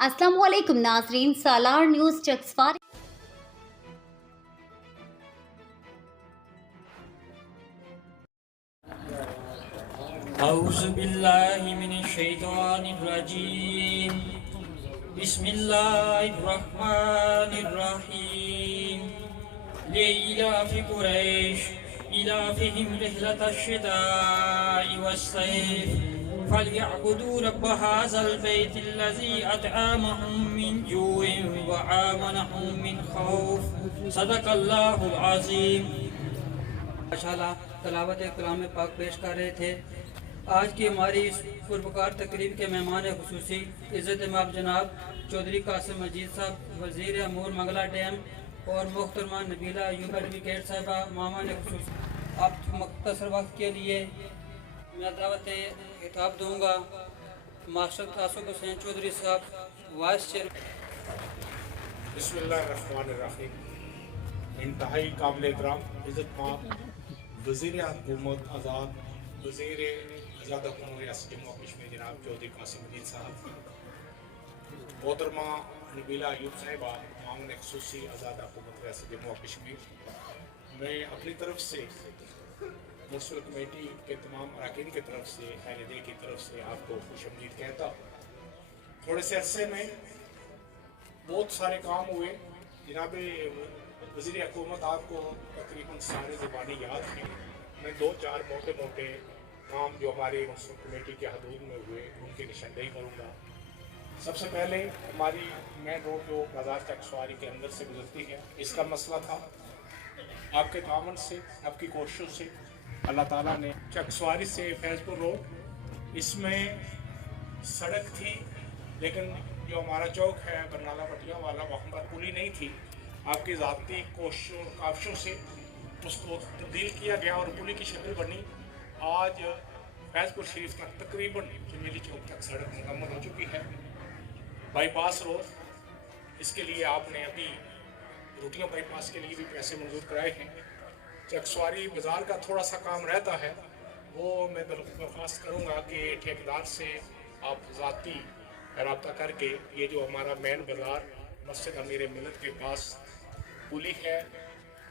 अस्सलामुअलैकुम नाज़रीन, सालार न्यूज़ चक्सवार। औज़ु बिल्लाहि मिनश्शैतानिर्रजीम। बिस्मिल्लाहिर्रहमानिर्रहीम। लिइलाफि कुरैश इलाफिहिम रिह्लतश्शिताइ वस्सैफ फलयअबुदू रब्ब हाज़ल बैतिल्लज़ी अत'अमहुम मिन जूइन व आमनहुम मिन खौफ। सदक़ल्लाहुल अज़ीम। माशाल्लाह तलावत कलाम पाक पेश कर रहे थे। आज की हमारी इस पुरवकार तकरीब के मेहमान खुसूसी इज़्ज़त माब जनाब चौधरी कासिम मजीद साहब, वज़ीर अमूर मंगला डैम, और मोहतरमा नबीला अयूब एडवोकेट साहिबा मामा ने खुसूस। आप मुख्तसर वक्त के लिए मैं दावत खिताब दूँगा मास्टर तासुब हुसैन चौधरी साहब, वाइस चेयरमैन। बिस्मिल्लाहिर्रहमानिर्रहीम। इंतहाई काबिल एहतराम इज़्ज़त माब वज़ीर हुकूमत आज़ाद वज़ीर आज़ाद हुकूमत रियासत जम्मू कश्मीर जनाब चौधरी कासिम मजीद साहब, मोहतरमा नबीला अयूब साहिबा मामून खुसूसी आज़ाद हुकूमत रियासत जम्मू कश्मीर, मैं अपनी तरफ से मुंसिपल कमेटी के तमाम अरकान की तरफ से अहले की तरफ से आपको खुशआमदीद कहता हूँ। थोड़े से अरसे में बहुत सारे काम हुए जनाब वज़ीर हुकूमत, आपको तकरीबन सारे ज़बानी याद हैं। मैं दो चार मोटे मोटे काम जो हमारे मुंसिपल कमेटी के हदूद में हुए उनकी निशानदेही करूँगा। सबसे पहले हमारी मेन रोड जो बाजार चकसवारी के अंदर से गुजरती है, इसका मसला था। आपके तावन से, आपकी कोशिशों से अल्लाह ताला ने चकसवारी से फैज़पुर रोड, इसमें सड़क थी लेकिन जो हमारा चौक है बरनाला पटिया वाला, वहाँ पर पुली नहीं थी। आपकी ज़ाती कोशिशों काविशों से उसको तब्दील किया गया और पुली की शक्ल बनी। आज फैज़पुर शरीफ तक तकरीबन चमेली चौक तक सड़क मुकम्मल हो चुकी है। बाईपास रोड, इसके लिए आपने अभी रोटियाँ बाईपास के लिए भी पैसे मंजूर कराए हैं। चकसवारी बाज़ार का थोड़ा सा काम रहता है, वो मैं दरख्वास्त करूँगा कि ठेकेदार से आप ज़ाती रब्ता करके ये जो हमारा मेन बाज़ार मस्जिद अमीर मिलत के पास पुली है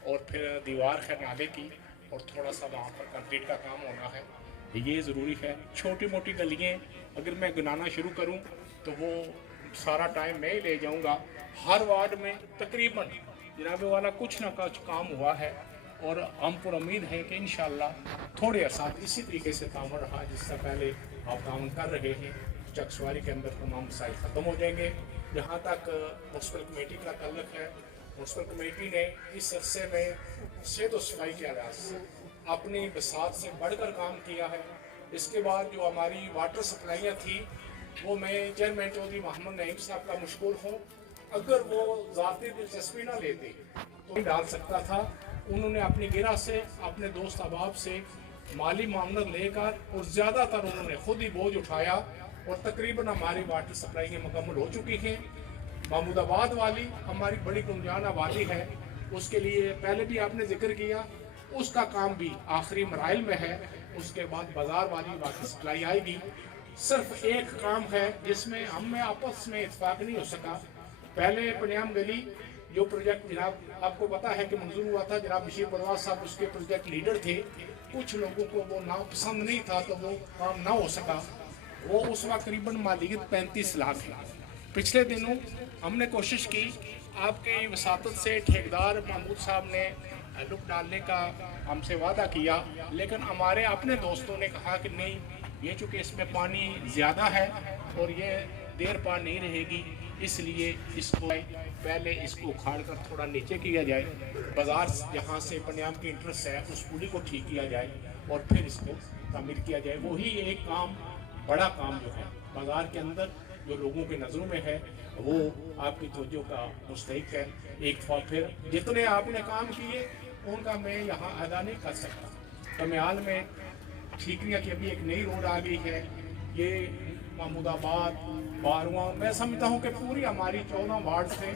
और फिर दीवार है नाले की, और थोड़ा सा वहाँ पर कंक्रीट का काम होना है, ये ज़रूरी है। छोटी मोटी गलियाँ अगर मैं गिनाना शुरू करूँ तो वो सारा टाइम मैं ही ले जाऊँगा। हर वार्ड में तकरीबन जनाबे वाला कुछ ना कुछ काम हुआ है और हम पर उम्मीद है कि इंशाअल्लाह थोड़े अरसात इसी तरीके से तावन रहा जिससे पहले आप तावन कर रहे हैं। चकसवारी के अंदर तमाम मसाइल ख़त्म हो जाएंगे। जहाँ तक मुंसिपल कमेटी का ताल्लुक़ है, मुंसिपल कमेटी ने इस अरसे में सेहत व सफाई के लिहाज से अपनी बसात से बढ़कर काम किया है। इसके बाद जो हमारी वाटर सप्लाइयाँ थी वो मैं चेयरमैन चौधरी मोहम्मद नईम साहब का मशकूर हूँ। अगर वो ज़ाती दिलचस्पी ना लेते तो डाल सकता था। उन्होंने अपनी गिरा से, अपने दोस्त अहबाब से माली मामला लेकर और ज़्यादातर उन्होंने खुद ही बोझ उठाया और तकरीबन हमारी वाटर सप्लाई मुकम्मल हो चुकी हैं। महमूदाबाद वाली हमारी बड़ी गुंजान आबादी है, उसके लिए पहले भी आपने जिक्र किया, उसका काम भी आखिरी मराइल में है। उसके बाद बाज़ार वाली वाटर सप्लाई आएगी। सिर्फ एक काम है जिसमें हम में आपस में इत्तेफाक नहीं हो सका। पहले पनियाम गली जो प्रोजेक्ट जनाब आपको पता है कि मंजूर हुआ था, जनाब बशीर परवाज साहब उसके प्रोजेक्ट लीडर थे। कुछ लोगों को वो नापसंद नहीं था तो वो काम ना हो सका। वो उस वक्त करीबन मालियत 35 लाख है। पिछले दिनों हमने कोशिश की, आपके वसातत से ठेकेदार महमूद साहब ने लुक डालने का हमसे वादा किया, लेकिन हमारे अपने दोस्तों ने कहा कि नहीं, ये चूँकि इसमें पानी ज़्यादा है और ये देर पार नहीं रहेगी, इसलिए इसको पहले इसको उखाड़ कर थोड़ा नीचे किया जाए। बाज़ार जहाँ से पनियाम की इंटरेस्ट है उस पुली को ठीक किया जाए और फिर इसको तामीर किया जाए। वही एक काम, बड़ा काम जो है बाज़ार के अंदर जो लोगों के नज़रों में है वो आपकी तवज्जो का मुस्तहिक है। एक फिर जितने आपने काम किए उनका मैं यहाँ अदा नहीं कर सकता। कमियाल में ठीकरिया की अभी एक नई रोड आ गई है, ये महमूदाबाद बारवा, मैं समझता हूँ कि पूरी हमारी 14 वार्ड से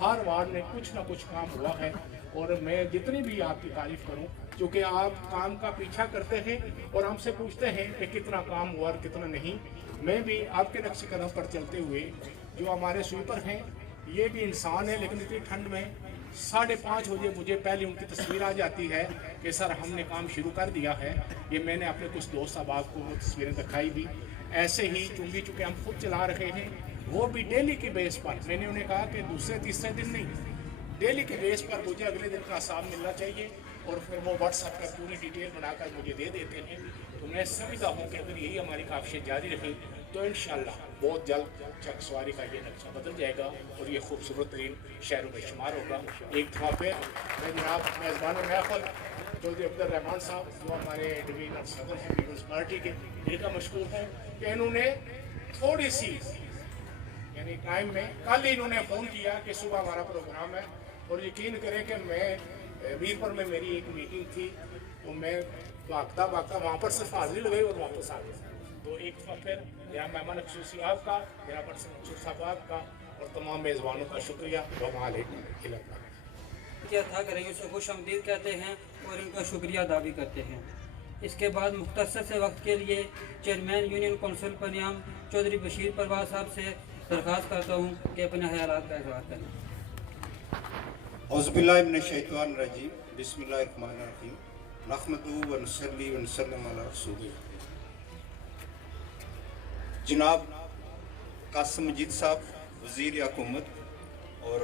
हर वार्ड में कुछ ना कुछ काम हुआ है। और मैं जितनी भी आपकी तारीफ़ करूँ, क्योंकि आप काम का पीछा करते हैं और हमसे पूछते हैं कि कितना काम हुआ और कितना नहीं। मैं भी आपके नक्शे कदम पर चलते हुए जो हमारे स्वीपर हैं ये भी इंसान है, लेकिन इतनी ठंड में 5:30 बजे मुझे पहले उनकी तस्वीर आ जाती है कि सर हमने काम शुरू कर दिया है। ये मैंने अपने कुछ दोस्त अहबाब को वो तस्वीरें दिखाई भी। ऐसे ही चूँकि हम खुद चला रहे हैं, वो भी डेली के बेस पर। मैंने उन्हें कहा कि दूसरे तीसरे दिन नहीं, डेली के बेस पर मुझे अगले दिन का हिसाब मिलना चाहिए और फिर वो व्हाट्सएप पर पूरी डिटेल बनाकर मुझे दे देते हैं। तो मैं समझता हूँ कि अगर यही हमारी काविशें जारी रही तो इंशाअल्लाह बहुत जल्द चक सवारी का ये नक्शा बदल जाएगा और ये खूबसूरत तरीन शहरों में शुमार होगा। एक दफ़ा फिर मैं जनाब मेज़बान महफल चौधरी अब्दुर्रहमान साहब, जो हमारे डिवीजनल सदर हैं पीपल्स पार्टी के, इनका मशकूर है कि इन्होंने थोड़ी सी यानी टाइम में कल ही इन्होंने फ़ोन किया कि सुबह हमारा प्रोग्राम है, और यकीन करें कि मैं मीरपुर में मेरी एक मीटिंग थी तो मैं भागता वहाँ पर सिर्फ हाजिरी लगाई और वापस आ गया। तो एक दफ़ा फिर मेरा मेहमान खुसूसी आपका, मेरा पर्सन मंसूर साहब आपका और तमाम मेज़बानों का शुक्रिया। क्या था कि रईस से खुश आमदीद कहते हैं और इनका शुक्रिया अदा भी करते हैं। इसके बाद मुख्तसर से वक्त के लिए chairman union council Paniyam Chaudhry Bashir Parvaz साहब से दरख्वास्त करता हूँ कि अपने ख्यालात का इज़हार करें। औज़ुबिल्लाहि मिनश्शैतानिर्रजीम, बिस्मिल्लाहिर्रहमानिर्रहीम, नहमदुहु व नसल्ली व नसल्लिमु अला रसूलिल्लाह। जनाब कासिम मजीद साहब वज़ीर हुकूमत और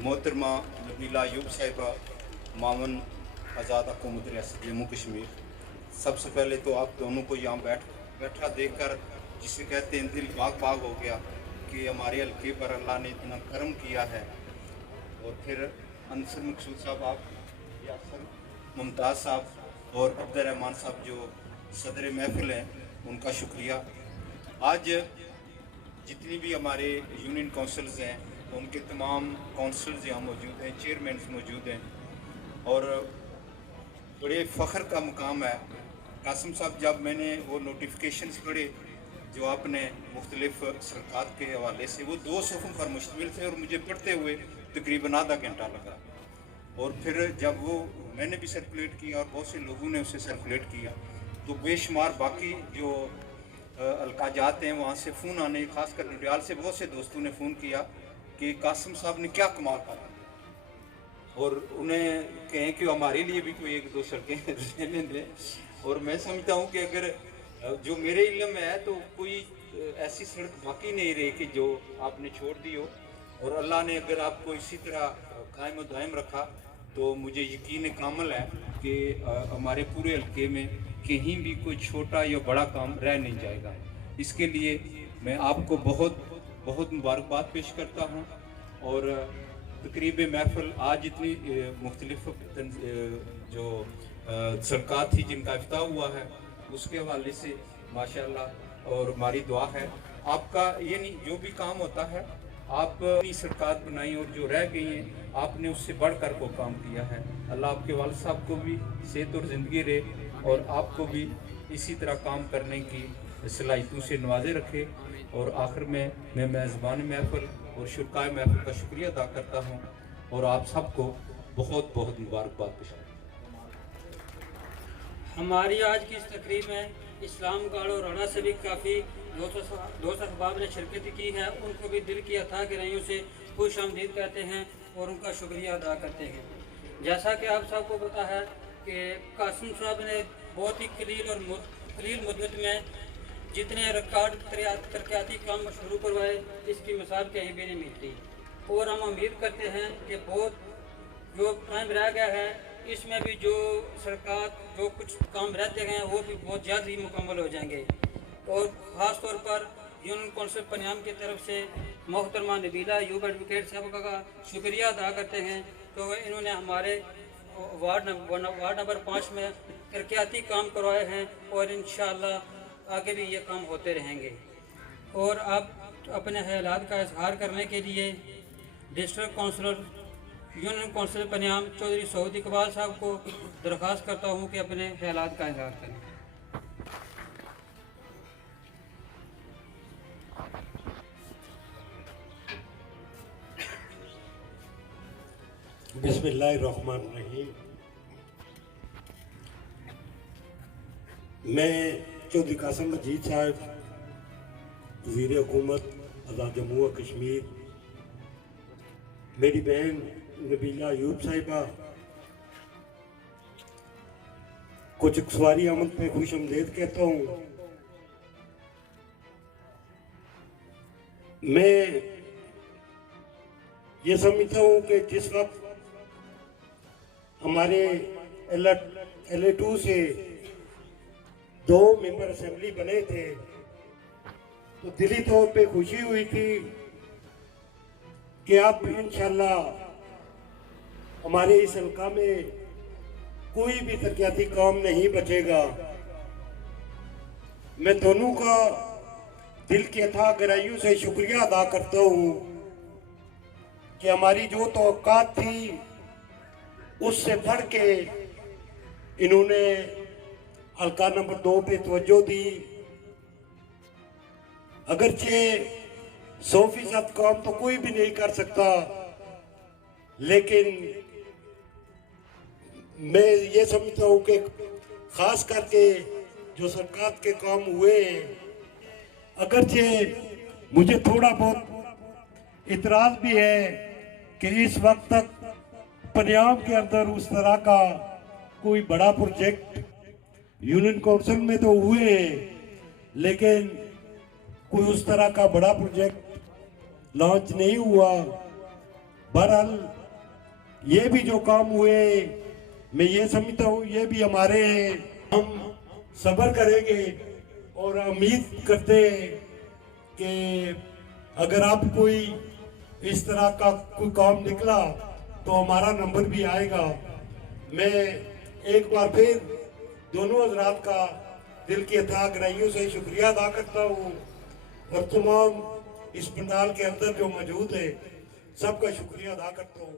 मोहतरमा नबीला अयूब साहिबा मावन आज़ाद हुकूमत रियासत जम्मू कश्मीर, सबसे पहले तो आप दोनों को यहाँ बैठा देखकर जिसे कहते हैं दिल बाग बाग हो गया कि हमारे हल्के पर अल्लाह ने इतना करम किया है। और फिर अंसर मकसूद साहब, आप यासर मुमताज़ साहब और अब्दुर्रहमान साहब जो सदर महफिल हैं, उनका शुक्रिया। आज जितनी भी हमारे यूनियन काउंसिल्स हैं उनके तमाम काउंसिल्स यहाँ मौजूद हैं, चेयरमैन मौजूद हैं और बड़े फ़ख्र का मुकाम है। कासिम साहब, जब मैंने वो नोटिफिकेशंस पढ़े जो आपने मुख्तलिफ सरकार के हवाले से, वो 2 सफ़ों पर मुश्तमिल थे और मुझे पढ़ते हुए तकरीबन आधा घंटा लगा। और फिर जब वो मैंने भी सर्कुलेट किया और बहुत से लोगों ने उसे सर्कुलेट किया तो बेशुमार बाकी जो अलकाजात हैं वहाँ से फ़ोन आने, ख़ासकर नडियाल से बहुत से दोस्तों ने फ़ोन किया कि कासिम साहब ने क्या कमाल करा, और उन्हें कहें कि हमारे लिए भी कोई 1-2 सड़कें रहने दें। और मैं समझता हूँ कि अगर जो मेरे इल्म में है तो कोई ऐसी सड़क बाकी नहीं रही कि जो आपने छोड़ दी हो, और अल्लाह ने अगर आपको इसी तरह कायम व दायम रखा तो मुझे यकीन कामल है कि हमारे पूरे हल्के में कहीं भी कोई छोटा या बड़ा काम रह नहीं जाएगा। इसके लिए मैं आपको बहुत बहुत मुबारकबाद पेश करता हूँ। और तकरीब महफिल आज इतनी मुख्तलिफ जो सरकार थी जिनका इफ्ताह हुआ है उसके हवाले से माशाअल्लाह, और हमारी दुआ है आपका ये नहीं जो भी काम होता है आपने सरकार बनाई और जो रह गई हैं आपने उससे बढ़कर को काम किया है। अल्लाह आपके वालिद साहब को भी सेहत और ज़िंदगी रहे और आपको भी इसी तरह काम करने की सलाहियतों से नवाजे रखे। और आखिर में मैं मेज़बान महफिल और शुरकाए महफिल का शुक्रिया अदा करता हूँ और आप सबको बहुत बहुत मुबारकबाद पेश करता हूँ। हमारी आज की इस तकरीब में इस्लाम गाड़ और राणा से भी काफ़ी दोस्त अहबाब ने शिरकत की है। उनको भी दिल की अथा गहराइयों से खुश आमदीद कहते हैं और उनका शुक्रिया अदा करते हैं। जैसा कि आप सबको पता है कि कासिम साहब ने बहुत ही कलील मुद्दत में जितने रिकॉर्ड तरक्याती काम शुरू करवाए इसकी मिसाल कहीं भी नहीं मिलती। और हम उम्मीद करते हैं कि बहुत जो टाइम रह गया है इसमें भी जो सरकार जो कुछ काम रहते हैं वो भी बहुत जल्द ही मुकम्मल हो जाएंगे। और ख़ास तौर पर यूनियन कौंसिल पनियाम की तरफ से मोहतरमा नबीला अयूब एडवोकेट साहब का शुक्रिया अदा करते हैं। तो इन्होंने हमारे वार्ड नंबर 5 में तरक्याती काम करवाए हैं और इंशाअल्लाह आगे भी ये काम होते रहेंगे। और आप अपने ख्यालात का इजहार करने के लिए district councillor union council Paniyam Chaudhry Saud Iqbal साहब को दरख्वास्त करता हूँ कि अपने ख्यालात का इजहार करें। बिस्मिल्लाहिर्रहमानिर्रहीम। मैं चौधरी कासिम मजीद साहब वज़ीर हुकूमत आज़ाद जम्मू और कश्मीर, मेरी बहन नबीला अयूब साहिबा को चकसवारी आमद पे खुश आमदीद कहता हूँ। मैं ये समझता हूँ कि जिस वक्त हमारे LA2 से 2 मेंबर असेंबली बने थे तो दिली तौर पे खुशी हुई थी कि अब इंशाल्लाह हमारे इस हल्का में कोई भी तरक्याती काम नहीं बचेगा। मैं दोनों का दिल की अथाह गहराइयों से शुक्रिया अदा करता हूँ कि हमारी जो तवक्कात थी उससे बढ़ के इन्होंने हल्का नंबर 2 पे तवज्जो दी। अगरचे 100% काम तो कोई भी नहीं कर सकता, लेकिन मैं ये समझता हूँ कि खास करके जो सरकार के काम हुए, अगरचे मुझे थोड़ा बहुत इतराज भी है कि इस वक्त तक पंजाब के अंदर उस तरह का कोई बड़ा प्रोजेक्ट यूनियन काउंसिल में तो हुए लेकिन कोई उस तरह का बड़ा प्रोजेक्ट लॉन्च नहीं हुआ। बहरहाल ये भी जो काम हुए मैं ये समझता हूँ ये भी हमारे हैं, हम सब्र करेंगे और उम्मीद करते हैं कि अगर आप कोई इस तरह का कोई काम निकला तो हमारा नंबर भी आएगा। मैं एक बार फिर दोनों हजरात का दिल की अथाह गहराइयों से शुक्रिया अदा करता हूँ और तमाम इस पंडाल के अंदर जो मौजूद है सबका शुक्रिया अदा करता हूँ।